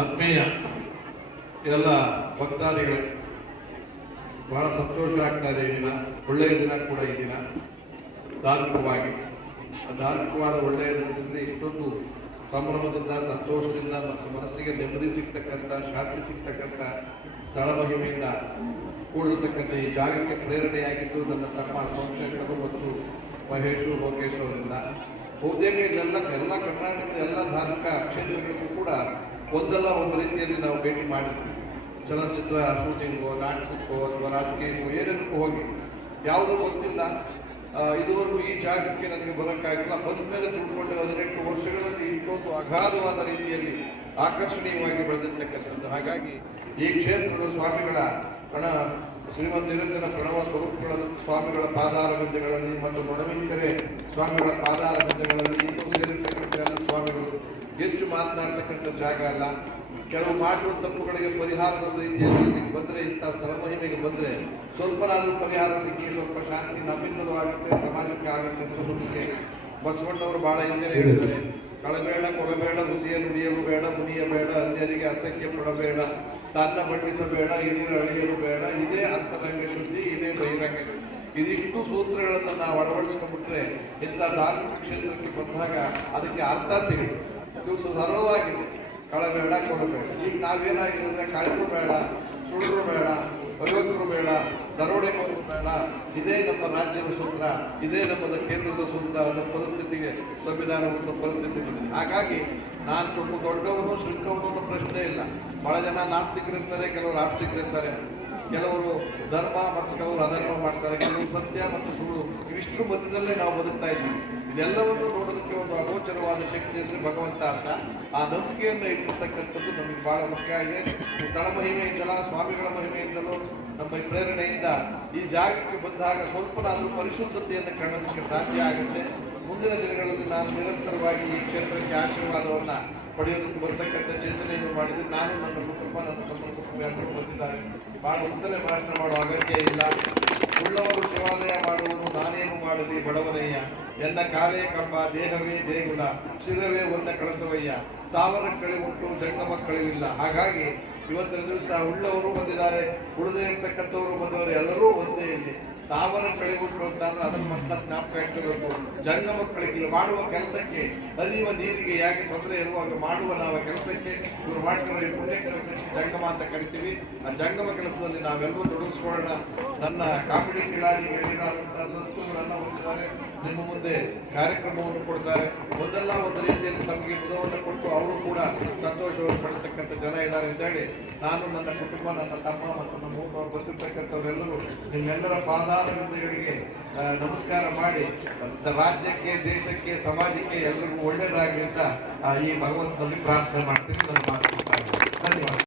ಆತ್ಮೀಯ ಎಲ್ಲ ಭಕ್ತಾದಿಗಳು, ಬಹಳ ಸಂತೋಷ ಆಗ್ತಾ ಇದೆ ದಿನ. ಒಳ್ಳೆಯ ದಿನ ಕೂಡ ಈ ದಿನ. ಧಾರ್ಮಿಕವಾಗಿ. ಧಾರ್ಮಿಕವಾದ ಒಳ್ಳೆಯ ದಿನದಿಂದ ಇಷ್ಟೊಂದು ಸಂಭ್ರಮದಿಂದ, ಸಂತೋಷದಿಂದ ಮತ್ತು ಮನಸ್ಸಿಗೆ ನೆಮ್ಮದಿ ಸಿಗ್ತಕ್ಕಂಥ, ಶಾಂತಿ ಸಿಗ್ತಕ್ಕಂಥ ಸ್ಥಳ ಮಹಿಮೆಯಿಂದ ಕೂಡಿರ್ತಕ್ಕಂಥ ಈ ಜಾಗಕ್ಕೆ ಪ್ರೇರಣೆಯಾಗಿದ್ದು ನನ್ನ ತಮ್ಮ ಸೋಮಶೇಖರರು ಮತ್ತು ಮಹೇಶು ಲೋಕೇಶ್ ಅವರಿಂದ. ಬಹುತೇಕ ಇಲ್ಲೆಲ್ಲ ಎಲ್ಲ ಕರ್ನಾಟಕದ ಎಲ್ಲ ಧಾರ್ಮಿಕ ಕ್ಷೇತ್ರಗಳಿಗೂ ಕೂಡ ಒಂದಲ್ಲ ಒಂದು ರೀತಿಯಲ್ಲಿ ನಾವು ಭೇಟಿ ಮಾಡಿದ್ವಿ. ಚಲನಚಿತ್ರ, ಶೂಟಿಂಗೋ, ನಾಟಕಕ್ಕೋ ಅಥವಾ ರಾಜಕೀಯಕ್ಕೋ ಏನೇನಕ್ಕೂ ಹೋಗಿ, ಯಾವುದೂ ಗೊತ್ತಿಲ್ಲ. ಇದುವರೆಗೂ ಈ ಜಾಗಕ್ಕೆ ನನಗೆ ಬರೋಕ್ಕಾಗಿಲ್ಲ. ಬಂದ ಮೇಲೆ ತಿಳ್ಕೊಂಡು ಹದಿನೆಂಟು ವರ್ಷಗಳಲ್ಲಿ ಇಷ್ಟೊಂದು ಅಗಾಧವಾದ ರೀತಿಯಲ್ಲಿ ಆಕರ್ಷಣೀಯವಾಗಿ ಬೆಳೆದಿರ್ತಕ್ಕಂಥದ್ದು. ಹಾಗಾಗಿ ಈ ಕ್ಷೇತ್ರದ ಸ್ವಾಮಿಗಳ ಕಣ ಶ್ರೀಮಂತ ನಿರಂಜನ ಪ್ರಣವ ಸ್ವರೂಪಗಳ ಸ್ವಾಮಿಗಳ ಪಾದಾರವಿಂದಗಳಲ್ಲಿ ಮತ್ತು ಮೊಣವಿಂಕರೆ ಸ್ವಾಮಿಗಳ ಪಾದಾರವಿಂದಗಳಲ್ಲಿ ಇನ್ನೂ ಸೇರಿರ್ತಕ್ಕಂಥ ಹೆಚ್ಚು ಮಾತನಾಡ್ತಕ್ಕಂಥ ಜಾಗ ಅಲ್ಲ. ಕೆಲವು ಮಾಡಿರುವ ತಪ್ಪುಗಳಿಗೆ ಪರಿಹಾರದ ರೀತಿಯಲ್ಲಿ ಬಂದರೆ, ಇಂಥ ಸ್ಥಳ ಮಹಿಮೆಗೆ ಬಂದರೆ ಸ್ವಲ್ಪನಾದರೂ ಪರಿಹಾರ ಸಿಕ್ಕಿ ಸ್ವಲ್ಪ ಶಾಂತಿ ನಮ್ಮಿಂದಲೂ ಆಗುತ್ತೆ, ಸಮಾಜಕ್ಕೆ ಆಗುತ್ತೆ ಅಂತ ಮುಂದೆ ಬಸವಣ್ಣವರು ಭಾಳ ಹಿಂದೆ ಹೇಳಿದ್ದಾರೆ. ಕಳಬೇಡ ಕೊಲಬೇಡ ಹುಸಿಯ ನುಡಿಯಲು ಬೇಡ, ಮುನಿಯ ಬೇಡ, ಅನ್ಯರಿಗೆ ಅಸಖ್ಯ ಪಡಬೇಡ ತನ್ನ ಬಣ್ಣಿಸಬೇಡ ಹಿರಿಯರ ಅಳಿಯಲು ಬೇಡ. ಇದೇ ಅಂತರಂಗ ಶುದ್ಧಿ, ಇದೇ ಬಹಿರಂಗ. ಇದಿಷ್ಟು ಸೂತ್ರಗಳನ್ನು ನಾವು ಅಳವಡಿಸ್ಕೊಂಡ್ಬಿಟ್ರೆ ಇಂಥ ಧಾರ್ಮಿಕ ಕ್ಷೇತ್ರಕ್ಕೆ ಬಂದಾಗ ಅದಕ್ಕೆ ಅರ್ಥ ಸಿಗುತ್ತೆ. ಸು- ಸು- ಸರಳವಾಗಿದೆ ಕಳಬೇಡ ಕೊಡಬೇಡ ಈಗ ನಾವೇನಾಗಿದೆ ಅಂದರೆ ಕಳರು ಬೇಡ ಸುಳ್ಳರು ಬೇಡ ಅಯೋಗ್ಯರು ಬೇಡ, ದರೋಡೆಕೋರರು ಬೇಡ. ಇದೇ ನಮ್ಮ ರಾಜ್ಯದ ಸೂತ್ರ, ಇದೇ ನಮ್ಮದ ಕೇಂದ್ರದ ಸೂತ್ರ ಅನ್ನೋ ಪರಿಸ್ಥಿತಿಗೆ ಸಂವಿಧಾನ ಪರಿಸ್ಥಿತಿ ಬಂದಿದೆ ಹಾಗಾಗಿ ನಾನು ಸ್ವಲ್ಪ ದೊಡ್ಡವನು, ಶುಲ್ಕವನು ಪ್ರಶ್ನೆ ಇಲ್ಲ. ಬಹಳ ಜನ ನಾಸ್ತಿಕರಿರ್ತಾರೆ, ಕೆಲವರು ಆಸ್ತಿಕರಿರ್ತಾರೆ. ಕೆಲವರು ಧರ್ಮ ಮತ್ತು ಕೆಲವರು ಅಧರ್ಮ ಮಾಡ್ತಾರೆ. ಕೆಲವರು ಸತ್ಯ ಮತ್ತು ಸುಳ್ಳು. ಇಷ್ಟು ಮಧ್ಯದಲ್ಲೇ ನಾವು ಬದುಕ್ತಾ ಇದ್ದೀವಿ. ಇದೆಲ್ಲವನ್ನು ನೋಡೋದಕ್ಕೆ ಒಂದು ಅಗೋಚರವಾದ ಶಕ್ತಿ ಅಂದರೆ ಭಗವಂತ ಅಂತ. ಆ ನಂಬಿಕೆಯನ್ನು ಇಟ್ಟಿರ್ತಕ್ಕಂಥದ್ದು ನಮಗೆ ಭಾಳ ಮುಖ್ಯ ಆಗಿದೆ. ಸ್ಥಳ ಮಹಿಮೆಯಿಂದಲ, ಸ್ವಾಮಿಗಳ ಮಹಿಮೆಯಿಂದಲೂ, ನಮ್ಮ ಈ ಪ್ರೇರಣೆಯಿಂದ ಈ ಜಾಗಕ್ಕೆ ಬಂದಾಗ ಸ್ವಲ್ಪನಾದರೂ ಪರಿಶುದ್ಧತೆಯನ್ನು ಕಾಣೋದಕ್ಕೆ ಸಾಧ್ಯ ಆಗುತ್ತೆ. ಮುಂದಿನ ದಿನಗಳಲ್ಲಿ ನಾನು ನಿರಂತರವಾಗಿ ಈ ಕ್ಷೇತ್ರಕ್ಕೆ ಆಶೀರ್ವಾದವನ್ನು ಪಡೆಯೋದಕ್ಕೆ ಬರತಕ್ಕಂಥ ಚಿಂತನೆಯನ್ನು ಮಾಡಿದೆ ನಾನು ನನ್ನ ಕುಟುಂಬ ನನ್ನ ಕುಟುಂಬ ಎಲ್ಲರೂ ಬಂದಿದ್ದಾರೆ. ಭಾಳ ಉತ್ತನೆ ಭಾಷಣ ಮಾಡೋ ಅಗತ್ಯ ಇಲ್ಲ. ಎನ್ನ ಕಾಲೇ ಕಂಬ ದೇಹವೇ ದೇಗುಲ ಶಿರವೇ ಒಂದ ಕಳಸವಯ್ಯ. ಸ್ಥಾವರ ಕಳೆಬಿಟ್ಟು ಜಂಗಮ ಕಳಿವಿಲ್ಲ ಹಾಗಾಗಿ ಇವತ್ತಿನ ದಿವಸ ಉಳ್ಳವರು ಬಂದಿದ್ದಾರೆ, ಉಳಿದೇ ಇರ್ತಕ್ಕಂಥವರು ಬಂದವರು ಎಲ್ಲರೂ ಒಂದೇ ಇಲ್ಲಿ. ಸ್ಥಾವರ ಉಂಟು ಅಂತ ಅಂದ್ರೆ ಅದನ್ನು ಮತ್ತೆ ಜ್ಞಾಪಕ ಇಟ್ಟಿರಬೇಕು ಜಂಗಮ ಮಾಡುವ ಕೆಲಸಕ್ಕೆ ಹರಿಯುವ ನೀರಿಗೆ ಯಾಕೆ ತೊಂದರೆ ಇರುವಾಗ ಮಾಡುವ ನಾವು ಕೆಲಸಕ್ಕೆ, ಇವರು ಮಾಡ್ತಾರೆ ಈ ಪುಣ್ಯ ಕೆಲಸಕ್ಕೆ ಜಂಗಮ ಅಂತ ಕರಿತೀವಿ. ಆ ಜಂಗಮ ಕೆಲಸದಲ್ಲಿ ನಾವೆಲ್ಲರೂ ತೊಡಗಿಸ್ಕೊಳ್ಳೋಣ. ನನ್ನ ಕಾಮಿಡಿ ಕಿಲಾಡಿ ಹೇಳಿದಂತ ಸಂತೂರನ್ನ ಹೊಂದಿದ್ದಾರೆ ನಿಮ್ಮ ಮುಂದೆ ಕಾರ್ಯಕ್ರಮವನ್ನು ಕೊಡ್ತಾರೆ. ಒಂದಲ್ಲ ಒಂದು ರೀತಿಯಲ್ಲಿ ತಮಗೆ ಬುಧವನ್ನು ಕೊಟ್ಟು ಕೂಡ ಸಂತೋಷವನ್ನು ಪಡತಕ್ಕಂಥ ಜನ ಇದ್ದಾರೆ ಅಂತ ಹೇಳಿ ನಾನು ನನ್ನ ಕುಟುಂಬ, ನನ್ನ ತಮ್ಮ ಮತ್ತು ನಮ್ಮ ಊರವರು ಬಂದಿರ್ತಕ್ಕಂಥವರೆಲ್ಲರೂ ನಿಮ್ಮೆಲ್ಲರ ಪಾದಾರಗಳಿಗೆ ನಮಸ್ಕಾರ ಮಾಡಿ ರಾಜ್ಯಕ್ಕೆ, ದೇಶಕ್ಕೆ, ಸಮಾಜಕ್ಕೆ ಎಲ್ಲರಿಗೂ ಒಳ್ಳೆಯದಾಗಿ ಅಂತ ಈ ಭಗವಂತನಲ್ಲಿ ಪ್ರಾರ್ಥನೆ ಮಾಡ್ತೀನಿ. ನನ್ನ ಮಾತು ಧನ್ಯವಾದ.